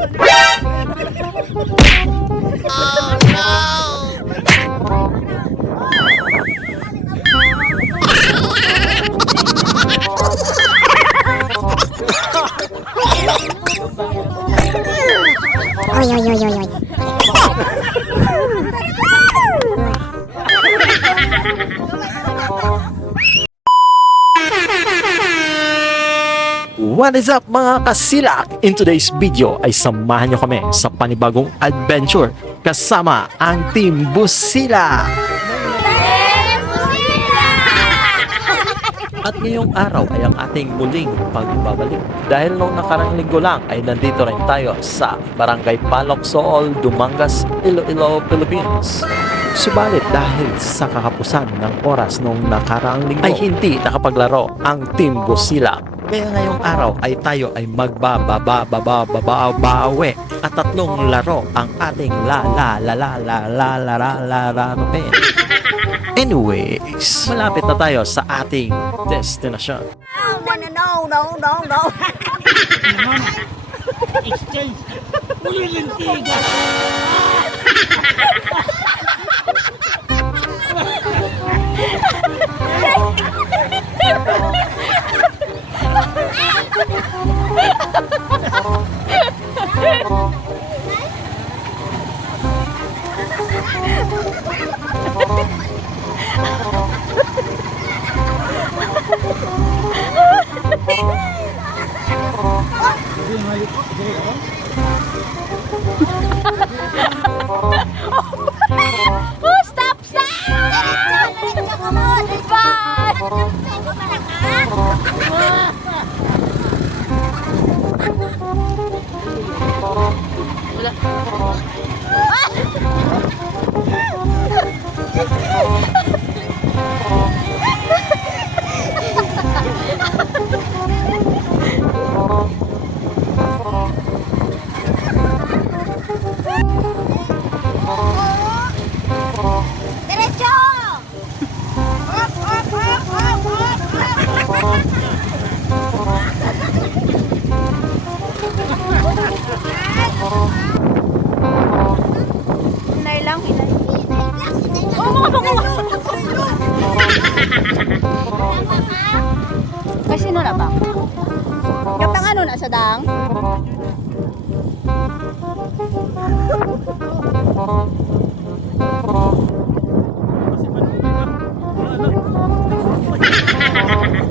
Oy, oy, oy, oy, oy. What is up mga kasilak? In today's video ay samahan nyo kami sa panibagong adventure kasama ang Team Busila. At ngayong araw ay ang ating muling pagbabalik. Dahil noong nakarang linggo lang ay nandito rin tayo sa Barangay Palok Sool, Dumangas, Iloilo, Philippines. Subalit dahil sa kakapusan ng oras noong nakaraang linggo ay hindi nakapaglaro ang Team Busila. Kaya ngayong araw ay tayo ay magbabawi at tatlong laro ang ating lararin. Anyways, malapit na tayo sa ating destination. No. Exchange. Ulilintiga. Oh, stop! Diretso, come on! Bye! Diretso! Hinay lang, hinay. Oh, mga bango! Ay, sino na ba? Kapang ano na sa dang?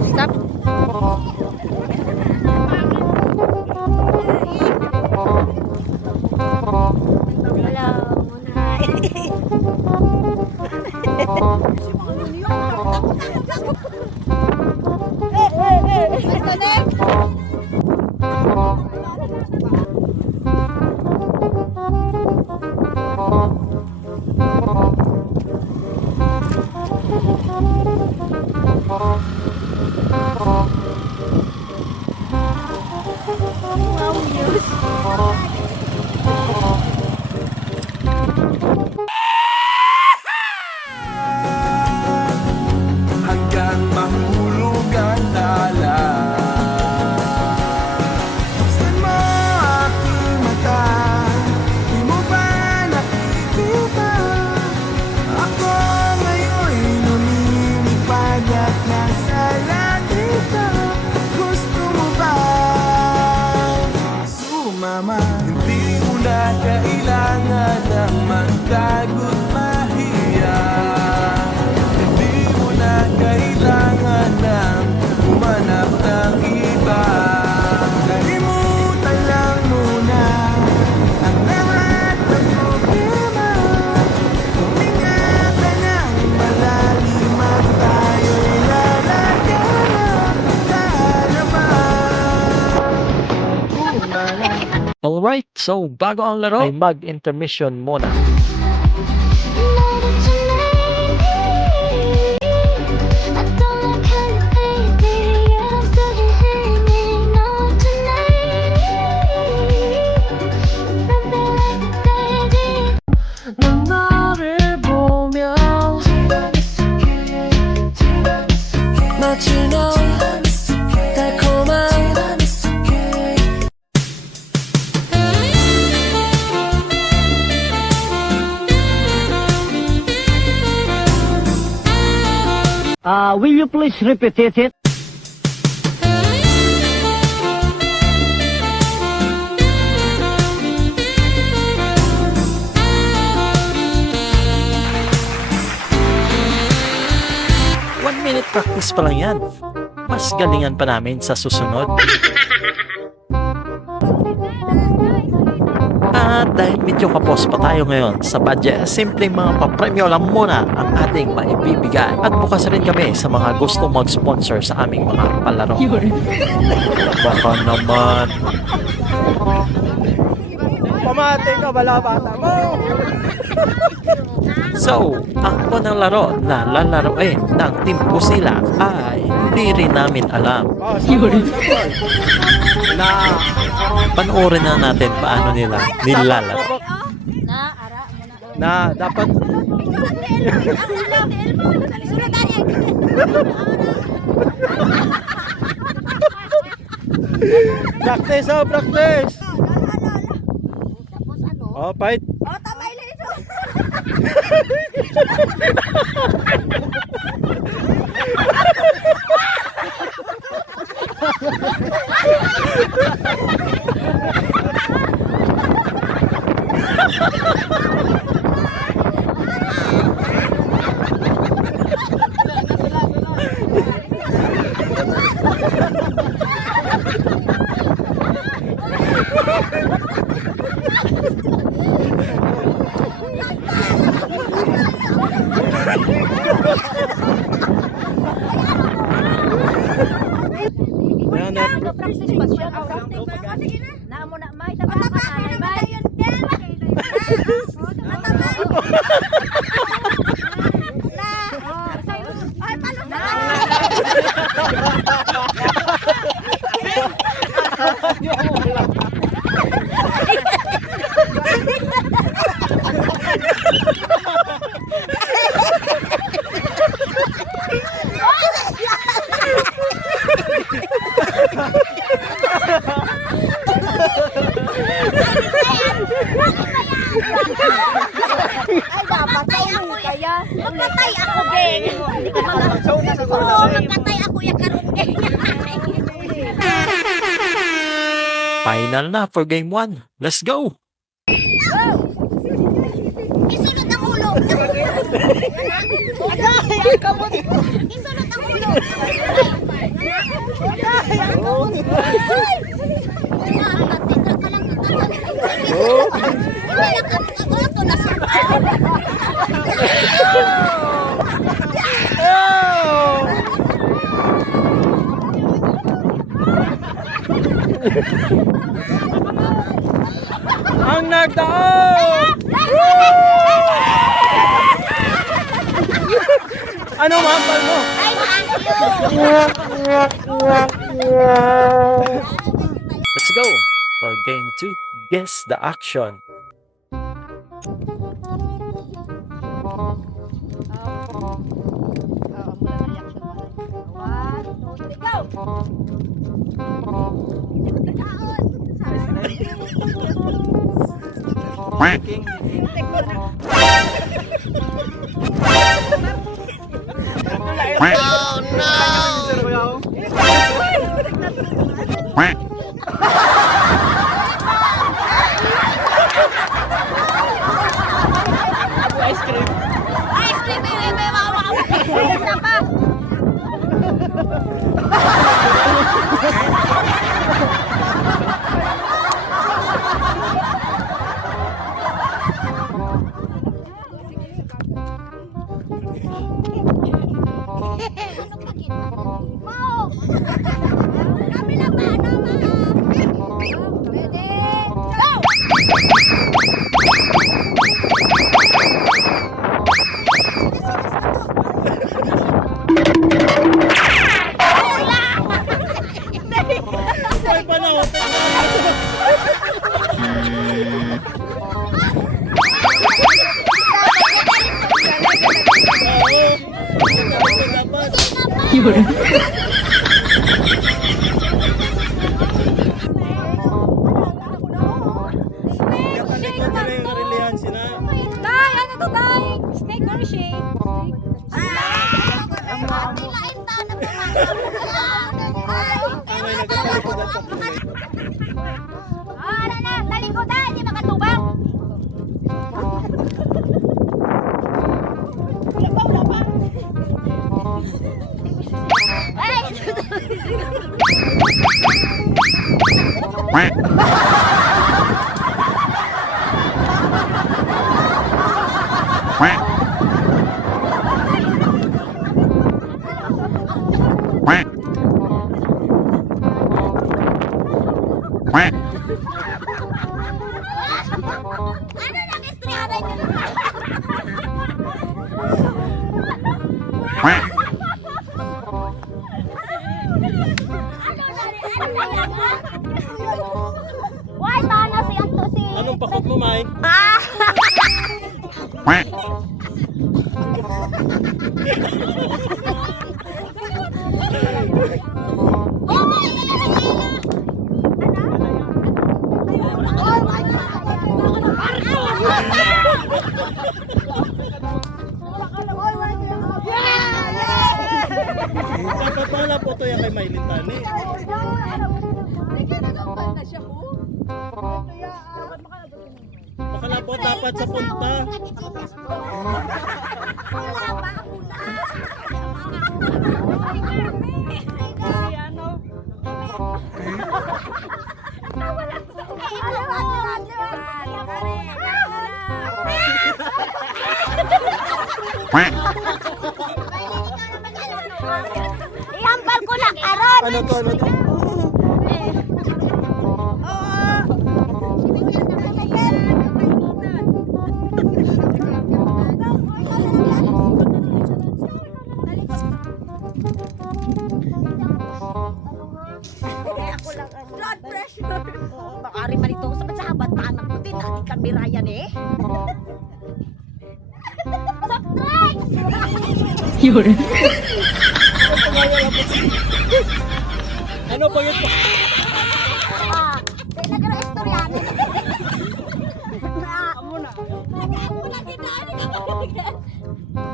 Stop. Hanggang mahulog ang tala. Buksan mo aking mata, di mo ba nakikita? Ako ngayon'y lumilipad at nasa langit na. Gusto mo ba sumama? Hindi mo na kailangan ng magtago't mahiya. Kailangan ng humanap ng iba. Kalimutan lang muna ang lahat ng problema. Umingatan ng malalim at tayo'y lalagyan ng Alright, so bago ang laro ay mag-intermission muna. Will you please repeat it? One minute practice pa lang yan. Mas galingan pa namin sa susunod. At dahil medyo kapos pa tayo ngayon sa budget, simpleng mga papremyo lang muna ang ating maibibigay. At bukas rin kami sa mga gusto mag-sponsor sa aming mga palaro. Baka naman. Pamate ka, balabata mo! So, ang unang laro na lalaroin ng Team Busila ay hindi rin namin alam. Na panoorin na natin paano nila nilalaro. Na, ara mo na. Na, dapat practice, oh, practice! Tapos ano? Oh, fight! Oh, tamay lang ito. Yan, na, Practice pa siya. Na mo na may tabakan alay bay. Ay, dapat tayo kaya. Mapatay ako, geng. Oo, mapatay ako yung karoon, geng. Final na for game 1. Let's go! Isunod ang ulo. Isunod ang ulo. Matindra ka lang. Wala ka mga na siya. ang nagdaon! Ano mampal mo? Ay, thank you. Let's go for game 2. Guess the action. Ice cream, may mga isa pa. Mau. Kami lang ba? Ready? Go! Ay, panahon! Tay, ano to tay? Snake or shake? Ah! Ay, nagtalikod ang papulit. Ano na, talikodan, di makatubang. Ay! Ano nang istorya niyo? Why tana si Anto si? Anong pakot mo, May? Ah! Dapat pala po ito yan kay May Lintani. Makalapot dapat sa punta. Ihampal ko na karon. Ano to, ano to? Blood pressure. Bakari man ito sa sahabat anak ko din ati kamera yan eh. Subscribe. Ano po yun? Ah, kaya nagro istorya. Amo na. Nag-amo na din na.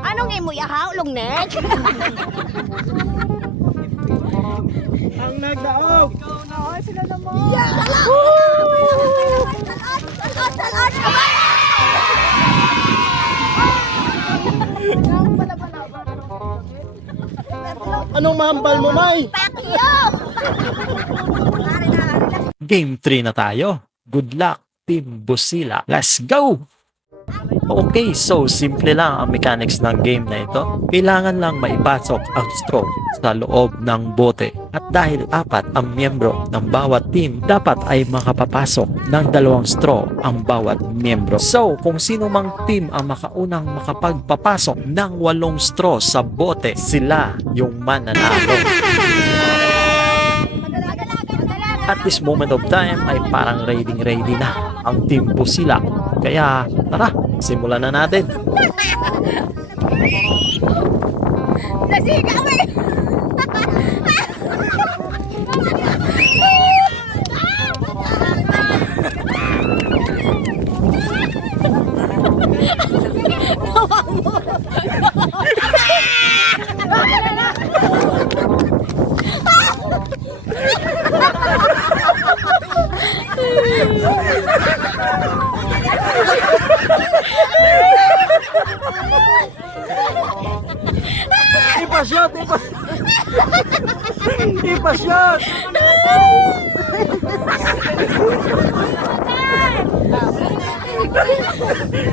Anong imo yahaw long neck? Ang nagdaog! Yeah! Talaan! Anong mahambal mo, May? Pakyo! Game 3 na tayo. Good luck, Team Busila. Let's go! Okay, so simple lang ang mechanics ng game na ito. Kailangan lang maipasok ang straw sa loob ng bote. At dahil 4 ang miyembro ng bawat team, dapat ay makapapasok ng 2 straw ang bawat miyembro. So, kung sino mang team ang makaunang makapagpapasok ng 8 straw sa bote, sila yung mananalo. At this moment of time ay parang ready na ang Team Busila. Kaya tara, simulan na natin. Nasigaw eh! Ipa-shot! Ipa-shot!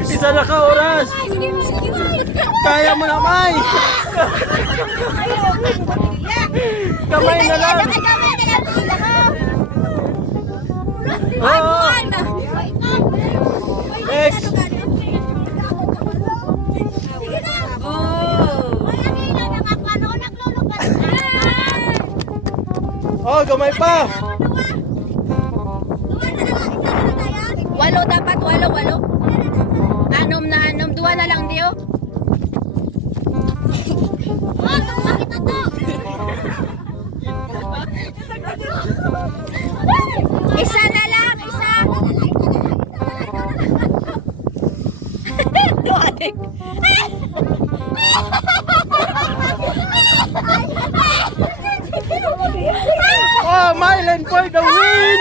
Isa na ka oras! Kaya mo na, May! Kamay na lang! Oo! Next! Oh, gamay pa! Walo dapat, walo. Anom na anom, 2 na lang diyo. Oh, bakit ito? Isa na lang, isa. Duadik. Island for the win!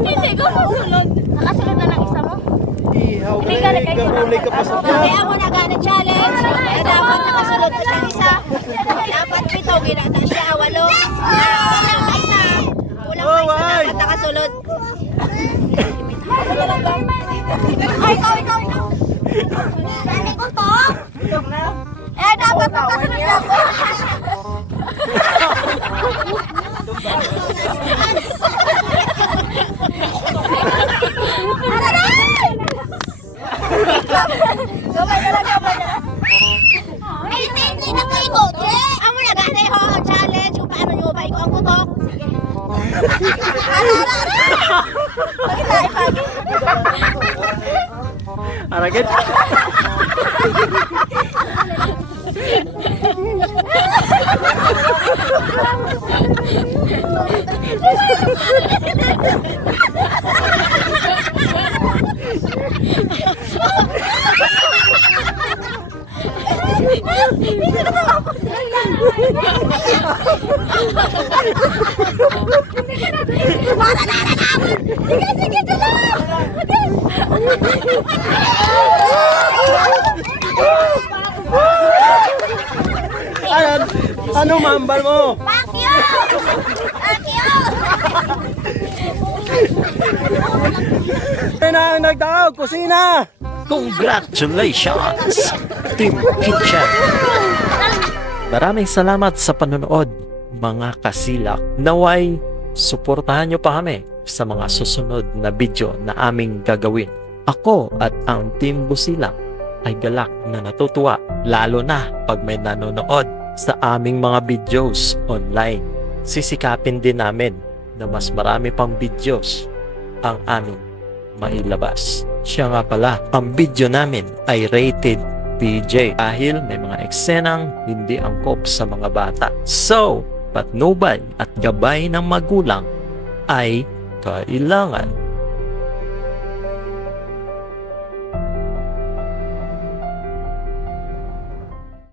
Hindi ko masunod. Nakasunod na ng isa mo? Ihaw ka Hindi ka na kayo. gabulay ka pa sa Kaya mo na gana challenge. Kaya dapat nakasunod ka siyang isa. Dapat pito, ginata siya. Walo. Kulang pa isa. Kulang pa isa. Dapat nakasunod. Ay, ikaw. Hindi ko to. Eh, dapat nakasunod na ako. Hindi na kayo mo. Amo na gana ho ang challenge. Kung paano nyo ba ang kutok. Aragit. Ano mambal mo? Pakyo! Pakyo! Na ang nagdaog, kusina! Congratulations, Team Kitchen! Maraming salamat sa panonood, mga kasilak. Naway, suportahan nyo pa kami sa mga susunod na video na aming gagawin. Ako at ang Team Busilak ay galak na natutuwa, lalo na pag may nanonood sa aming mga videos online. Sisikapin din namin na mas marami pang videos ang aming mailabas. Siya nga pala, ang video namin ay rated PG dahil may mga eksenang hindi angkop sa mga bata. So, patnubay at gabay ng magulang ay kailangan.